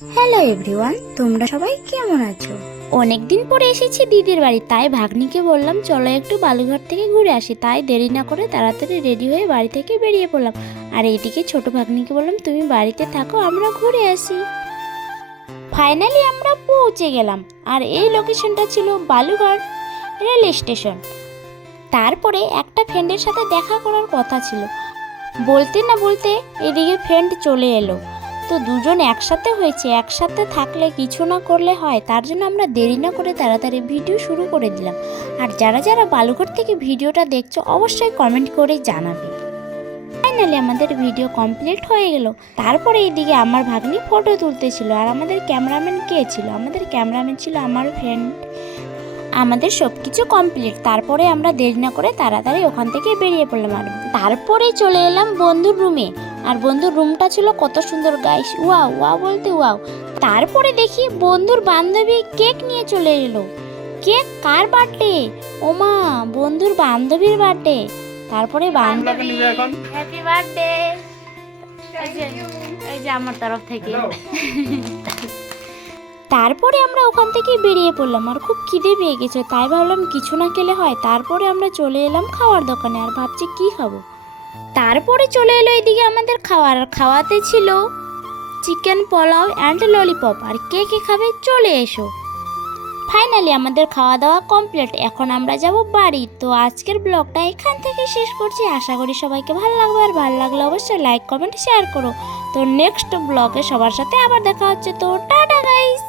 Hello everyone, তোমরা সবাই কেমন আছো? অনেকদিন পরে এসেছি দিদির বাড়ি, তাই ভাগ্নিকে বললাম চলো একটু বালুঘাট থেকে ঘুরে আসি। তাই দেরি না করে তাড়াতাড়ি রেডি হয়ে বাড়ি থেকে বেরিয়ে পড়লাম। আর এইদিকে ছোট ভাগ্নিকে বললাম তুমি বাড়িতে থাকো, আমরা ঘুরে আসি। ফাইনালি আমরা পৌঁছে গেলাম, আর এই লোকেশনটা ছিল বালুঘাট রেল স্টেশন। তারপরে একটা ফ্রেন্ডের সাথে দেখা করার কথা ছিল, বলতে না বলতে এদিকে ফ্রেন্ড চলে এলো। তো দুজন একসাথে হয়েছে, একসাথে থাকলে কিছু না করলে হয়, তার জন্য আমরা দেরি না করে তাড়াতাড়ি ভিডিও শুরু করে দিলাম। আর যারা যারা বালুঘাট থেকে ভিডিওটা দেখছো অবশ্যই কমেন্ট করে জানাবে। ফাইনালি আমাদের ভিডিও কমপ্লিট হয়ে গেল। তারপরে এইদিকে আমার ভাগ্নি ফটো তুলতেছিল। আর আমাদের ক্যামেরাম্যান কে ছিল? আমাদের ক্যামেরাম্যান ছিল আমার ফ্রেন্ড। আমাদের সব কিছু কমপ্লিট। তারপরে আমরা দেরি না করে তাড়াতাড়ি ওখান থেকে বেরিয়ে পড়লাম। আর তারপরে চলে এলাম বন্ধুর রুমে। আর বন্ধুর রুমটা ছিল কত সুন্দর গাইস, ওয়াও ওয়াও বলতে ওয়াও। তারপরে দেখি বন্ধুর বান্ধবী কেক নিয়ে চলে এলো। কেক কার বার্থডে? ওমা, বন্ধুর বান্ধবীর বার্থডে। তারপরে বান্ধবী হ্যাপি বার্থডে, এই যে আমার তরফ থেকে। তারপরে আমরা ওখান থেকে বেরিয়ে পড়লাম। আর খুব খিদে পেয়ে গেছে, তাই ভাবলাম কিছু না খেলে হয়। তারপরে আমরা চলে এলাম খাওয়ার দোকানে, আর ভাবছি কি খাবো। তারপরে চলে এলো এদিকে আমাদের খাওয়ার। আর খাওয়াতে ছিল চিকেন পোলাও অ্যান্ড ললিপপ। আর কে কে খাবে চলে এসো। ফাইনালি আমাদের খাওয়া দাওয়া কমপ্লিট। এখন আমরা যাব বাড়ি। তো আজকের ব্লগটা এখান থেকে শেষ করছি। আশা করি সবাইকে ভালো লাগবে। আর ভালো লাগলে অবশ্যই লাইক কমেন্ট শেয়ার করো। তো নেক্সট ব্লগে সবার সাথে আবার দেখা হচ্ছে। তো টাটা গাইস।